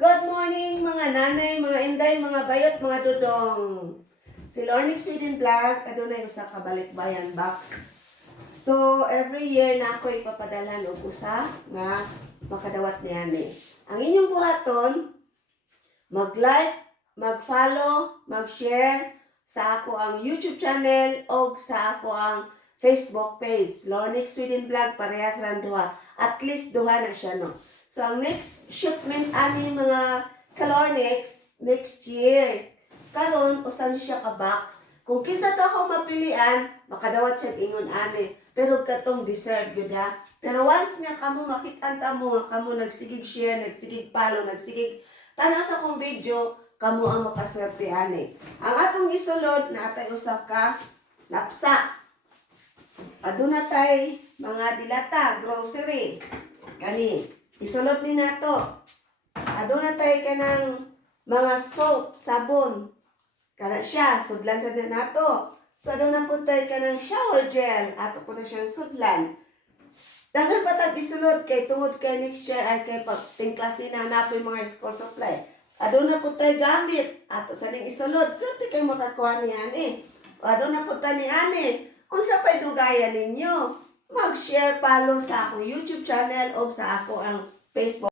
Good morning mga nanay, mga inday, mga bayot, mga dudong. Si Lornix Sweden Vlog, adunay usa ka balikbayan box. So every year na ako ipapadala og usa nga makadawat ni ani. Ang inyong buhaton, mag-like, mag-follow, mag-share sa ako ang YouTube channel o sa ako ang Facebook page. Lornix Sweden Vlog, parehas ran duha. At least duha na siya, no? So, ang next shipment ani mga Kalornix next year. Karon usan siya ka box. Kung kinsa to ako mapilian, makadawat siya ingon ani. Pero katong deserve gyud ha. Pero once nga kamo makita mo nga kamo nagsigig share, nagsigig follow, nagsigig tanaw sa akong video, kamo ang makaswerte ani. Ang atong isulod na atay usa ka napsa. Aduna tay mga dilata, grocery. Kani isulod ni nato. Aduna tay kanang mga soap, sabon. Kana siya, sudlan sa nato. So aduna po tay kanang shower gel. Ato ko na siyang sudlan. Dahil patag isulod kay tungod kay next year ay kay pagtingklasin na napoy mga school supply. Aduna po tay gamit. Ato sa ning isulod. Swerte kay makakuha ni ani. Aduna po tay ni ani. Unsa pay dugayan ninyo? Mag-share, follow sa akong YouTube channel o sa ako ang Facebook.